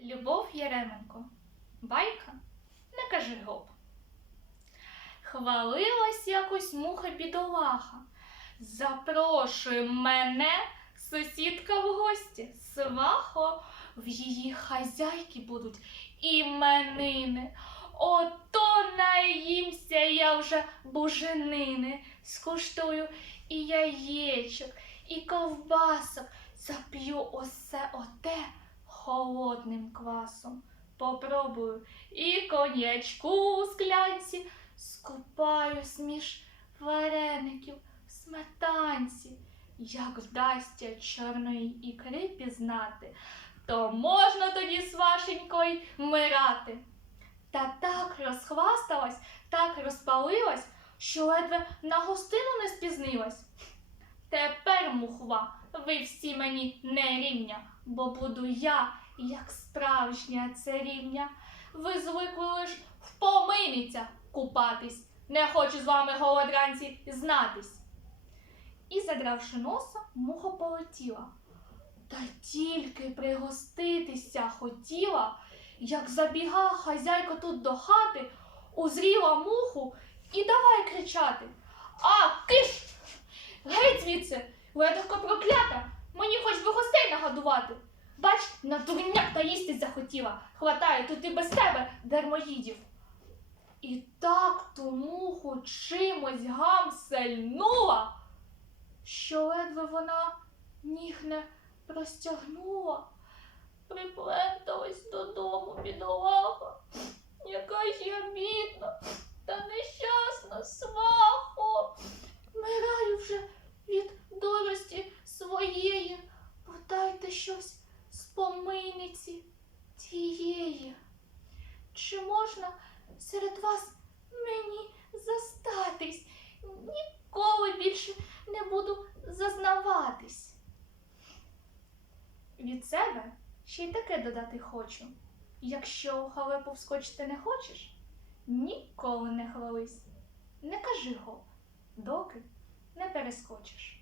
Любов Яременко. Байка не кажи гоп. Хвалилась якось муха бідолаха. Запрошує мене сусідка в гості. Свахо, в її хазяйки будуть іменини. Ото наїмся я вже буженини. Скуштую і яєчок, і ковбасок. Зап'ю усе оте холодним квасом. Попробую і конячку у склянці, скупаюсь між вареників в сметанці. Як вдасться чорної ікри пізнати, то можна тоді з вашенькою мирати. Та так розхвасталась, так розпалилась, що ледве на гостину не спізнилась. Тепер, мухва, ви всі мені не рівня, бо буду я, як справжня царівня. Ви звикли лиш в помийницях купатись, не хочу з вами голодранці знатись. І, задравши носа, муха полетіла. Та тільки пригоститися хотіла, як забігала хазяйка тут до хати, узріла муху і давай кричати. А, киш! Звідси, ледовко проклята, мені хоч би гостей нагодувати. Бач, на дурняк та їсти захотіла. Хватає тут і без тебе дармоїдів. І так ту муху чимось гамсельнула, що ледве вона ніг не простягнула. Припленталась з помийниці тієї. Чи можна серед вас мені застатись? Ніколи більше не буду зазнаватись. Від себе ще й таке додати хочу. Якщо у халепу вскочити не хочеш, ніколи не хвались. Не кажи гоп, доки не перескочиш.